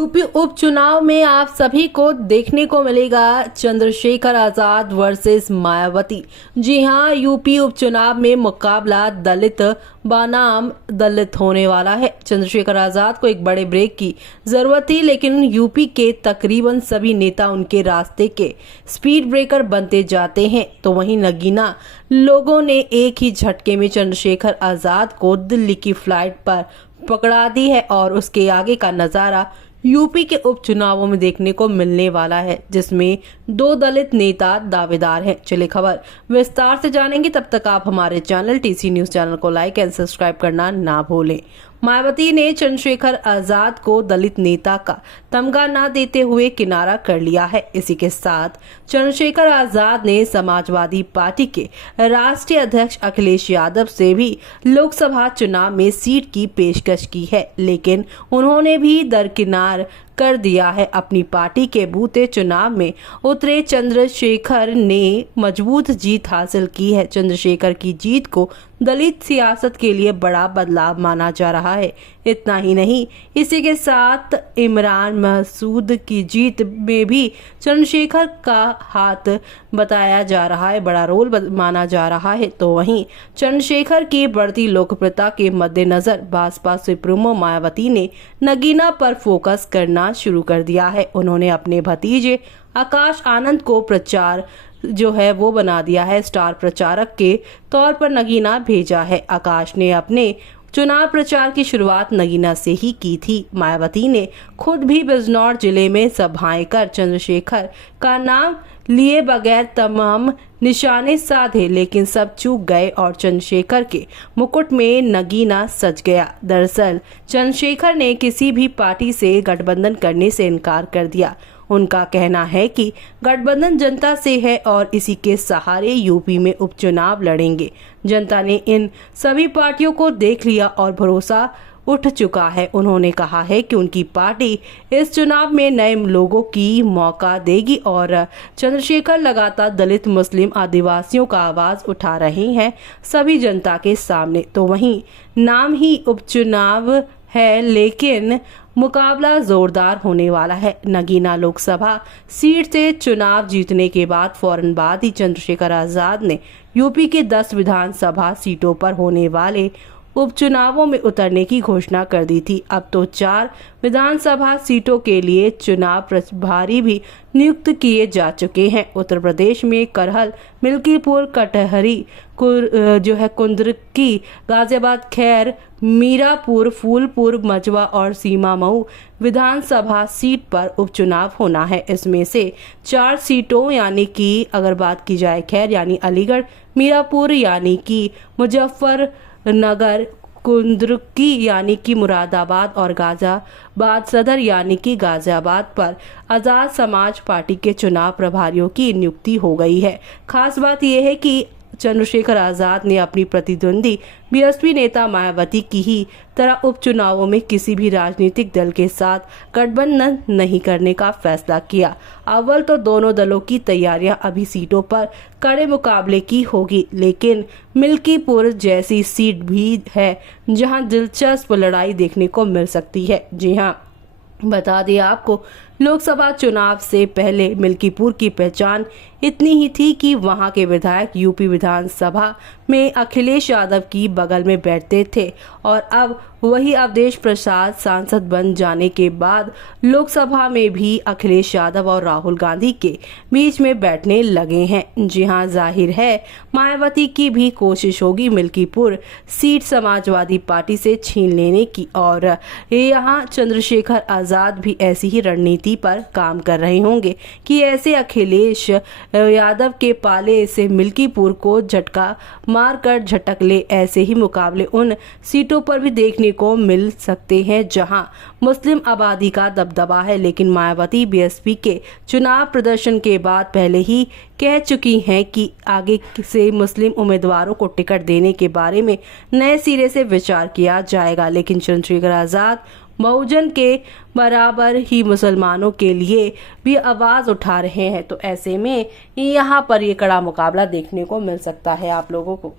UP उपचुनाव में आप सभी को देखने को मिलेगा चंद्रशेखर आजाद वर्सेस मायावती। जी हां, यूपी उपचुनाव में मुकाबला दलित बनाम दलित होने वाला है। चंद्रशेखर आजाद को एक बड़े ब्रेक की जरूरत थी, लेकिन यूपी के तकरीबन सभी नेता उनके रास्ते के स्पीड ब्रेकर बनते जाते हैं। तो वहीं नगीना लोगों ने एक ही झटके में चंद्रशेखर आजाद को दिल्ली की फ्लाइट पर पकड़ा दी है और उसके आगे का नजारा यूपी के उपचुनावों में देखने को मिलने वाला है, जिसमें 2 दलित नेता दावेदार हैं। चलिए खबर विस्तार से जानेंगे। तब तक आप हमारे चैनल टीसी न्यूज चैनल को लाइक एंड सब्सक्राइब करना ना भूलें। मायावती ने चंद्रशेखर आजाद को दलित नेता का तमगा न देते हुए किनारा कर लिया है। इसी के साथ चंद्रशेखर आजाद ने समाजवादी पार्टी के राष्ट्रीय अध्यक्ष अखिलेश यादव से भी लोकसभा चुनाव में सीट की पेशकश की है, लेकिन उन्होंने भी दरकिनार कर दिया है। अपनी पार्टी के बूते चुनाव में उतरे चंद्रशेखर ने मजबूत जीत हासिल की है। चंद्रशेखर की जीत को दलित सियासत के लिए बड़ा बदलाव माना जा रहा है। इतना ही नहीं, इसी के साथ इमरान मसूद की जीत में भी चंद्रशेखर का हाथ बताया जा रहा है, बड़ा रोल माना जा रहा है। तो वहीं चंद्रशेखर की बढ़ती लोकप्रियता के मद्देनजर बसपा सुप्रीमो मायावती ने नगीना पर फोकस करना शुरू कर दिया है। उन्होंने अपने भतीजे आकाश आनंद को प्रचार जो है वो बना दिया है। स्टार प्रचारक के तौर पर नगीना भेजा है। आकाश ने अपने चुनाव प्रचार की शुरुआत नगीना से ही की थी। मायावती ने खुद भी बिजनौर जिले में सभाएं कर चंद्रशेखर का नाम लिए बगैर तमाम निशाने साधे, लेकिन सब चूक गए और चंद्रशेखर के मुकुट में नगीना सज गया। दरअसल चंद्रशेखर ने किसी भी पार्टी से गठबंधन करने से इनकार कर दिया। उनका कहना है कि गठबंधन जनता से है और इसी के सहारे यूपी में उपचुनाव लड़ेंगे। जनता ने इन सभी पार्टियों को देख लिया और भरोसा उठ चुका है। उन्होंने कहा है कि उनकी पार्टी इस चुनाव में नए लोगों की मौका देगी और चंद्रशेखर लगातार दलित, मुस्लिम, आदिवासियों का आवाज उठा रहे हैं सभी जनता के सामने। तो वहीं नाम ही उपचुनाव है, लेकिन मुकाबला जोरदार होने वाला है। नगीना लोकसभा सीट से चुनाव जीतने के बाद फौरन बाद ही चंद्रशेखर आजाद ने यूपी के 10 विधानसभा सीटों पर होने वाले उपचुनावों में उतरने की घोषणा कर दी थी। अब तो 4 विधानसभा सीटों के लिए चुनाव प्रभारी भी नियुक्त किए जा चुके हैं। उत्तर प्रदेश में करहल, मिल्कीपुर, कटहरी कुंद्रकी, गाजियाबाद, खैर, मीरापुर, फूलपुर, मजवा और सीमा मऊ विधानसभा सीट पर उपचुनाव होना है। इसमें से 4 सीटों यानी कि अगर बात की जाए खैर यानी अलीगढ़, मीरापुर यानी कि मुजफ्फरनगर, कुंद्रकी यानी कि मुरादाबाद और गाजियाबाद सदर यानी कि गाजियाबाद पर आजाद समाज पार्टी के चुनाव प्रभारियों की नियुक्ति हो गई है। खास बात यह है कि चंद्रशेखर आजाद ने अपनी प्रतिद्वंदी बीएसपी नेता मायावती की ही तरह उपचुनावों में किसी भी राजनीतिक दल के साथ गठबंधन नहीं करने का फैसला किया। अव्वल तो दोनों दलों की तैयारियां अभी सीटों पर कड़े मुकाबले की होगी, लेकिन मिल्कीपुर जैसी सीट भी है जहां दिलचस्प लड़ाई देखने को मिल सकती है। जी हां, बता दें आपको, लोकसभा चुनाव से पहले मिल्कीपुर की पहचान इतनी ही थी कि वहां के विधायक यूपी विधानसभा में अखिलेश यादव की बगल में बैठते थे और अब वही अवधेश प्रसाद सांसद बन जाने के बाद लोकसभा में भी अखिलेश यादव और राहुल गांधी के बीच में बैठने लगे हैं। जी हां, जाहिर है मायावती की भी कोशिश होगी मिल्कीपुर सीट समाजवादी पार्टी से छीन लेने की और यहाँ चंद्रशेखर आजाद भी ऐसी ही रणनीति पर काम कर रहे होंगे कि ऐसे अखिलेश यादव के पाले से मिल्कीपुर को झटका मारकर झटक ले। ऐसे ही मुकाबले उन सीटों पर भी देखने को मिल सकते हैं जहां मुस्लिम आबादी का दबदबा है, लेकिन मायावती बीएसपी के चुनाव प्रदर्शन के बाद पहले ही कह चुकी हैं कि आगे से मुस्लिम उम्मीदवारों को टिकट देने के बारे में नए सिरे से विचार किया जाएगा। लेकिन चंद्रशेखर आजाद बहुजन के बराबर ही मुसलमानों के लिए भी आवाज उठा रहे हैं। तो ऐसे में यहाँ पर ये कड़ा मुकाबला देखने को मिल सकता है आप लोगों को।